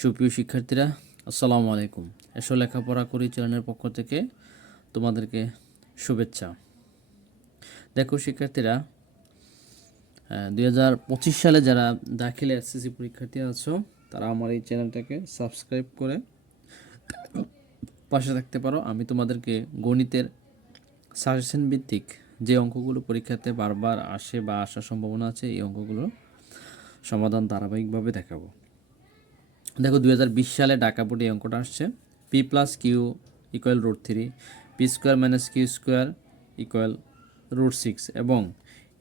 সুপ্রিয় শিক্ষার্থীরা, আসসালামু আলাইকুম। এসো লেখাপড়া করি চ্যানেলের পক্ষ থেকে তোমাদেরকে শুভেচ্ছা। দেখো শিক্ষার্থীরা, 2025 সালে যারা দাখিলে এসএসসি পরীক্ষার্থী আছো, তারা আমার এই চ্যানেলটাকে সাবস্ক্রাইব করে পাশে থাকতে পারো। আমি তোমাদেরকে গণিতের সাজেশন ভিত্তিক যে অঙ্কগুলো পরীক্ষাতে বারবার আসে বা আসার সম্ভাবনা আছে, এই অঙ্কগুলো সমাধান ধারাবাহিকভাবে দেখাবো। দেখো 2020 সালে ঢাকা বোর্ডে এই অঙ্কটা আসছে, P plus Q equal √3, P square minus Q square equal √6 এবং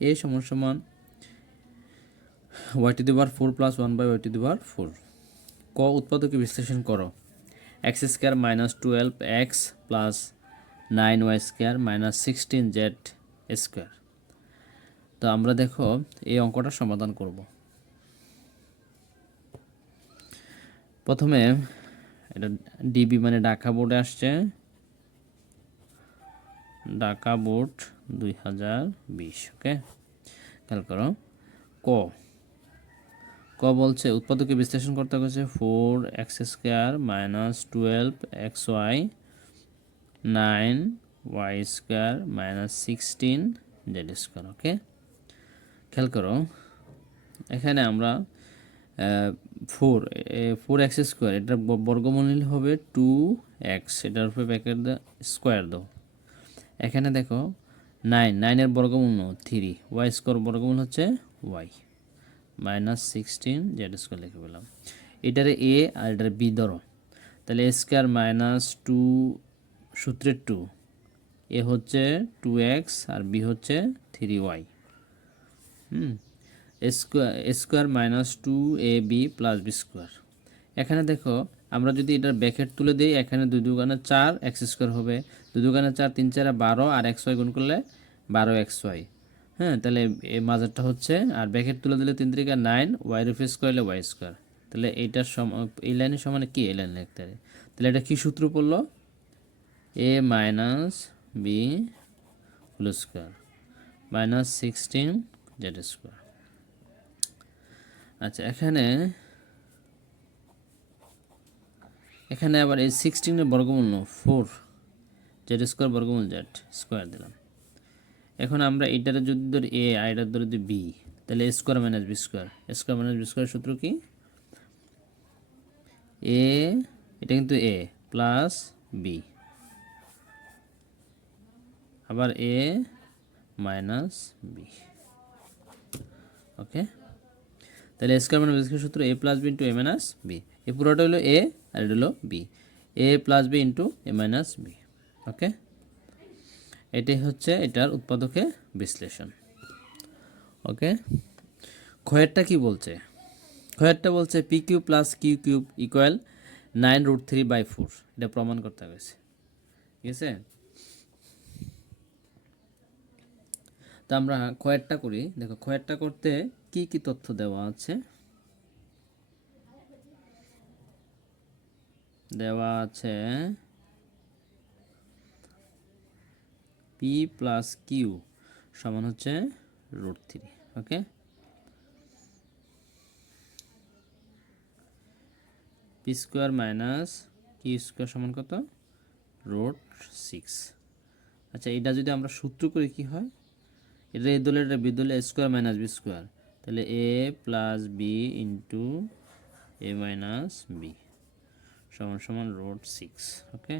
এ সমান সমান y⁴ প্লাস 1/y⁴। ক উৎপাদকে বিশ্লেষণ করো। X square minus 12x plus 9y² minus 16z square. তো আমরা দেখো এই অঙ্কটা সমাধান করব। প্রথমে এটা ডিবি মানে ঢাকা বোর্ডে আসছে, ঢাকা বোর্ড 2020। ওকে, খেয়াল করো। ক ক বলছে উৎপাদকে বিশ্লেষণ করতে হয়েছে 4x² minus 12xy 9y² minus 16z²। ওকে, খেয়াল করো এখানে আমরা 4x², এটার বর্গমূল নিলে হবে 2x, এটার উপরে ব্র্যাকেট স্কোয়ার দাও। এখানে দেখো 9 এর বর্গমূল 3, y² বর্গমূল হচ্ছে y মাইনাস 16z² লিখে পেলাম। এটারে a আর এটারে b ধরো, তাহলে a² মাইনাস 2 সূত্রের 2, a হচ্ছে 2x আর b হচ্ছে 3y। Square minus 2ab plus b²। এখানে দেখো আমরা যদি এটার ব্র্যাকেট তুলে দিই, এখানে 2 দুগুণে 4 x² হবে, 2 দুগুণে 4 3 4 12 আর xy গুণ করলে 12xy। হ্যাঁ, তাহলে এই মাঝেরটা হচ্ছে, আর ব্র্যাকেট তুলে দিলে 3 3 9, y² করলে y²। তাহলে এইটার এই লাইনের সমান কি, এই লাইন লিখতে পারি। তাহলে এটা কি সূত্র পড়লো, a minus B whole square minus 16z²। আচ্ছা, এখানে আবার এই 16 এর বর্গমূল 4, z² বর্গমূল z² দিলাম। এখন আমরা এটারে যদি ধরি a আর এটার ধরে যদি b, তাহলে a² মাইনাস b² সূত্র কি, a এটা কিন্তু a প্লাস b আবার a মাইনাস b। ওকে, তাহলে a² মাইনাস b² সূত্র a plus b into a minus b। এই পুরোটা হলো a আর এটা হলো b, a plus b into a minus b। ওকে, এটাই হচ্ছে এটার উৎপাদকে বিশ্লেষণ। ওকে, ক্ষয়েরটা কি বলছে, ক্ষয়েরটা বলছে P cube plus Q cube equal 9√3/4। এটা প্রমাণ করতে হয়েছে, ঠিক আছে। তা আমরা ক্ষয়েরটা করি। দেখো ক্ষয়েরটা করতে কি কি তথ্য দেওয়া আছে। দেওয়া আছে পি প্লাস কিউ সমান হচ্ছে √3। Okay, p square minus Q square সমান কত, √6। আচ্ছা, এটা যদি আমরা সূত্র করি কি হয়, এটা এ দলে এটা বি দলে a² মাইনাস b², তাহলে a plus B into a minus B সমান সমান √6। ওকে,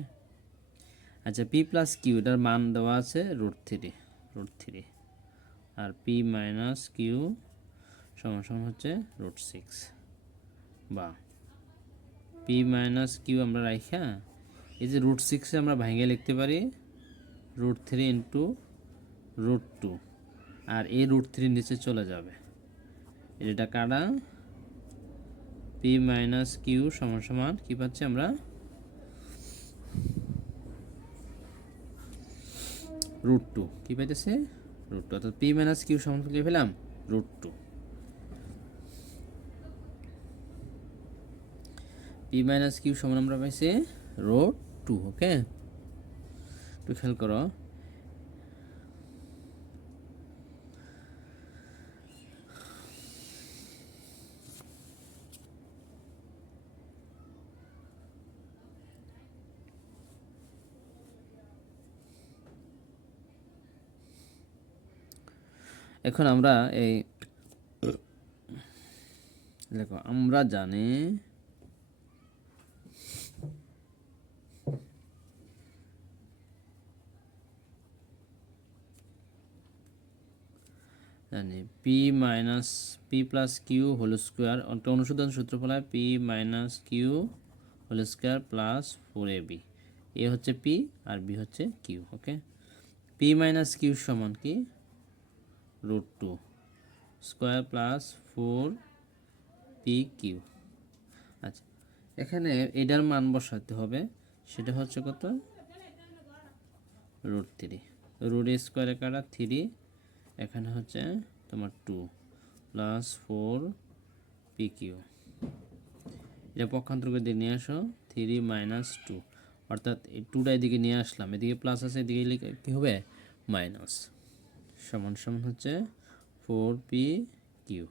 আচ্ছা পি প্লাস কিউ এটার মান দেওয়া আছে √3, আর পি মাইনাস কিউ সমান সমান হচ্ছে √6, বা পি মাইনাস কিউ আমরা রাখা এই যে √6 আমরা ভাঙে লিখতে পারি √3 ইন্টু √2, আর এই √3 নিচে চলে যাবে, এটা কাটা। পি মাইনাস কিউ সমান সমান কি পাচ্ছি আমরা, √2 কি পাইতেছে, √2, অর্থাৎ পি মাইনাস কিউ সমান লিখে ফেলাম √2। পি মাইনাস কিউ সমান আমরা পাইছি √2। ওকে, একটু খেয়াল করো। এখন আমরা এই দেখো আমরা জানি P minus P plus Q whole square, একটা অনুসন্ধান সূত্র বলা হয় P minus Q whole square plus 4ab। A হচ্ছে পি আর বি হচ্ছে Q. Okay, P minus Q সমান কি √2 স্কোয়ার প্লাস 4পি কিউ। আচ্ছা, এখানে এটার মান বসাতে হবে, সেটা হচ্ছে কত √3, রুট স্কোয়ারে কাটা 3, এখানে হচ্ছে তোমার 2 প্লাস 4পি কিউ। এটা পক্ষান্তর করে দিয়ে নিয়ে আসো 3 মাইনাস 2, অর্থাৎ এই 2টা এদিকে নিয়ে আসলাম, এদিকে প্লাস আছে, এদিকে লিখে কী হবে মাইনাস, সমান সমান হচ্ছে 4পি কিউ।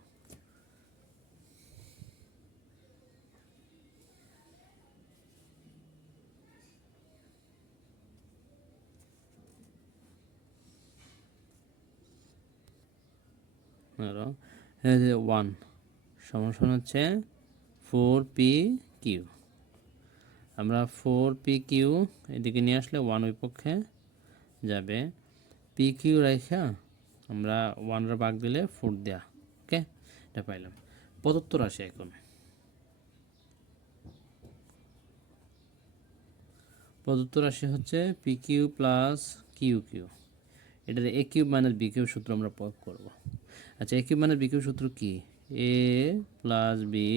আরও 1 সমান সমান হচ্ছে 4পি কিউ। আমরা 4পি কিউ এদিকে নিয়ে আসলে 1 ওই পক্ষে যাবে, পি কিউ রেখা আমরা 1 ভাগ দিলে 4 দেয়া। ওকে, এটা পাইলাম। প্রদত্ত রাশি এখন প্রদত্ত রাশি হচ্ছে p q plus q q, এটার a cube minus b cube সূত্র আমরা প্রয়োগ করব। আচ্ছা, a cube minus b cube সূত্র কি? A plus b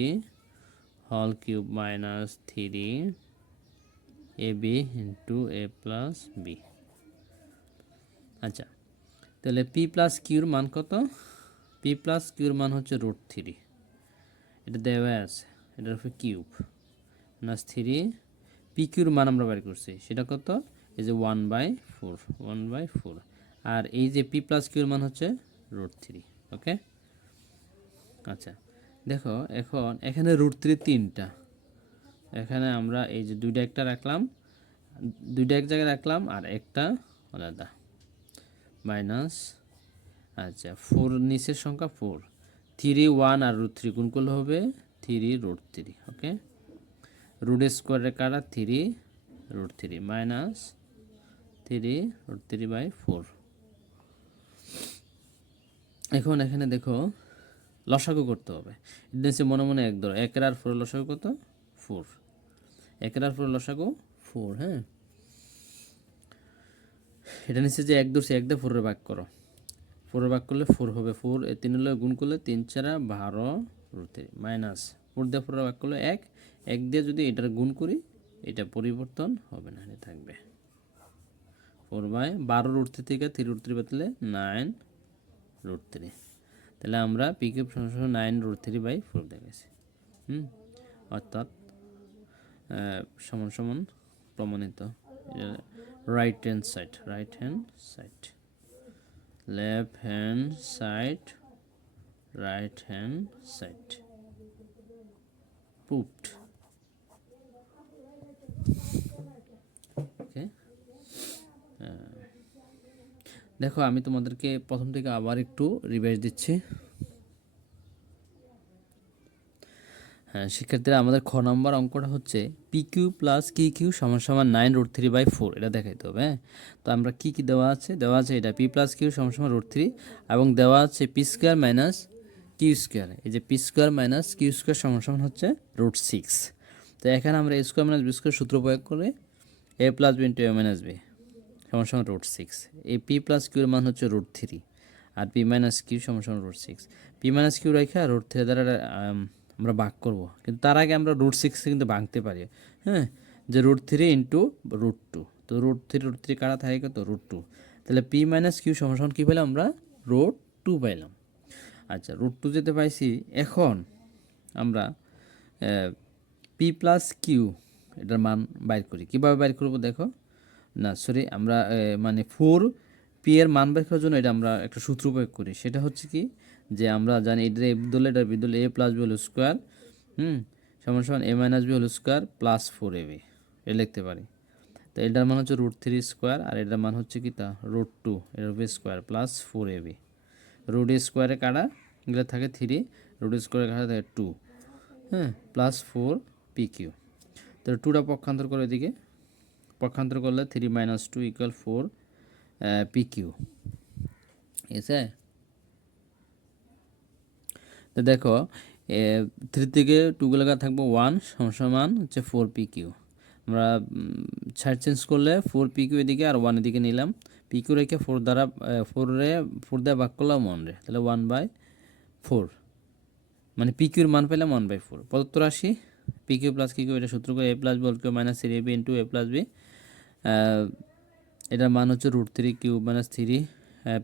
whole cube minus 3ab into a plus b. আচ্ছা, তাহলে পি প্লাস কিউর মান কত? পি প্লাস কিউর মান হচ্ছে √3, এটা দেওয়া আছে, এটার উপরে কিউব মাইনাস 3, পি কিউর মান আমরা বের করছি, সেটা কত? এই যে 1/4, আর এই যে পি প্লাস কিউর মান হচ্ছে √3। ওকে, আচ্ছা দেখো এখন এখানে √3 তিনটা, এখানে আমরা এই যে দুইটা একটা রাখলাম, দুইটা এক জায়গায় রাখলাম আর একটা আলাদা, মাইনাস আচ্ছা 4 নিচের সংখ্যা 4, 3 1 আর √3 গুণ করলে হবে 3√3। ওকে, রুট স্কোয়ারে কাটা 3√3 মাইনাস 3√3/4। এখন এখানে দেখো লসাগু করতে হবে, এটা হচ্ছে মনে মনে এক ধরো, 1 আর 4 লসাগু কত? 4, 1 আর 4 লসাগু 4। হ্যাঁ, এটা নিচে যে 1 ধরছে, 1 দিয়ে 4 ভাগ করো, 4 ভাগ করলে 4 হবে, 4 এ 3 হলে গুণ করলে 3 4 12√3 মাইনাস 4 দিয়ে 4 ভাগ করলে 1, 1 দিয়ে যদি এটার গুণ করি এটা পরিবর্তন হবে না, এটা থাকবে 4/12√3 থেকে 3√3 বাদ দিলে 9√3। তাহলে আমরা পি কিউব সমান 9√3/4 দেখেছি। অর্থাৎ সমান সমান প্রমাণিত, right hand side, left hand side, right hand side proved. Okay, দেখো আমি তোমাদেরকে প্রথম থেকে আবার একটু রিভাইজ দিচ্ছি। হ্যাঁ শিক্ষার্থীরা, আমাদের খ নম্বর অঙ্কটা হচ্ছে পি কিউ প্লাস কি কিউ সমান সমান 9√3/4, এটা দেখাইতে হবে। হ্যাঁ, তো আমরা কি কি দেওয়া আছে? দেওয়া আছে এটা পি প্লাস কিউ সমান সমান √3, এবং দেওয়া আছে P square minus Q square, এই যে P square minus Q square সমান সমান হচ্ছে √6। তো এখানে আমরা A square minus B square সূত্র প্রয়োগ করে A plus B into A minus B সমান সমান √6, এই পি প্লাস কিউর মান হচ্ছে √3, আর পি মাইনাস কিউ সমান সমান √6। পি মাইনাস কিউ রেখে √3 দ্বারা আমরা ভাগ করব, কিন্তু তার আগে আমরা √6 কিন্তু ভাঙতে পারি। হ্যাঁ, যে √3 ইন্টু √2, তো √3 কাটা থাকে কত? √2। তাহলে পি মাইনাস কিউ সমান সমান কী পেলাম আমরা? √2 পাইলাম। আচ্ছা, √2 যেতে পাইছি, এখন আমরা পি প্লাস কিউ এটার মান বাইর করি। কীভাবে বাইর করবো দেখো, না সরি, আমরা মানে 4পি এর মান বের করার জন্য এটা আমরা একটা সূত্র প্রয়োগ করি, সেটা হচ্ছে কি, যে আমরা জানি এটা এ বিদুল, এটা বিদুল a plus b whole square সমান সমান a minus B whole square plus 4ab, এটা লিখতে পারি। তো এটার মান হচ্ছে √3 স্কোয়ার, আর এটার মান হচ্ছে কি তা √2 এর স্কোয়ার প্লাস 4ab রুট স্কোয়ারে কাটা এগুলো থাকে 3, রুট স্কোয়ারে কাটা থাকে 2, হ্যাঁ, প্লাস 4 পি কিউ। তো 2টা পক্ষান্তর করে এদিকে, পক্ষান্তর করলে 3 - 2 = 4 পি কিউ। ঠিক আছে, তো দেখো 3 থেকে 2 গুলো থাকবো 1 সমান হচ্ছে 4 পি কিউ। আমরা সাইড চেঞ্জ করলে 4 পি কিউ এদিকে আর 1 এদিকে নিলাম, পি কিউ রেখে 4 দ্বারা 4 দিয়ে ভাগ করলাম 1 রে, তাহলে 1/4, মানে পি কিউর মান পেলাম 1/4। প্রদত্ত রাশি পি কিউ প্লাস কিউ, এটা সূত্র করে a + b = -3ab * a + b, এটার মান হচ্ছে √3 কিউব - 3,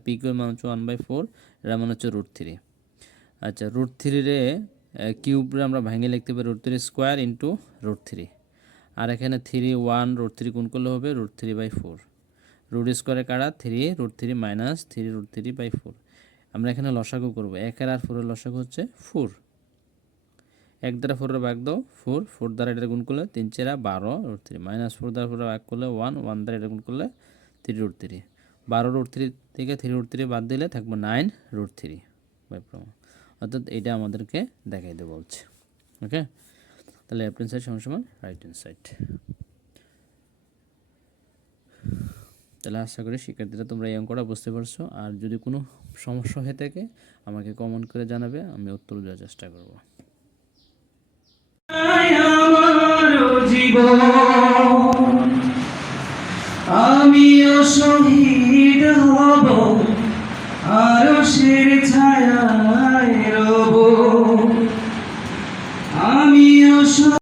পি কিউর মান হচ্ছে 1/4, এটার মান হচ্ছে √3। আচ্ছা, √3 রে কিউবরে আমরা ভেঙে লিখতে পারি √3 স্কোয়ার ইন্টু √3, আর এখানে 3 1 √3 গুণ করলে হবে √3/4, রুট স্কোয়ারে কাটা 3 √3 - 3 √3/4। আমরা এখানে লসাগু করব, 1 আর 4 এর লসাগু হচ্ছে 4, 1 দ্বারা 4 এর ভাগ দাও 4, 4 দ্বারা এটা গুণ করলে 3 4 12 √3, -4 দ্বারা 4 ভাগ করলে 1, 1 দ্বারা এটা গুণ করলে 3 √3, 12 √3 থেকে 3 √3 বাদ দিলে থাকবে 9 √3 বাই প্রমাণ। অর্থাৎ এটা আমাদেরকে দেখাইতে বলছে। ওকে, তাহলে লেফট হ্যান্ড সাইড সমান রাইট হ্যান্ড সাইড। তাহলে আশা করি শিক্ষার্থীরা তোমরা এই অঙ্কটা বুঝতে পারছো। আর যদি কোনো সমস্যা হয়ে থাকে আমাকে কমেন্ট করে জানাবে, আমি উত্তর দেওয়ার চেষ্টা করব। আমিও শহীদ হব, আরশের ছায়ায় রব, আমিও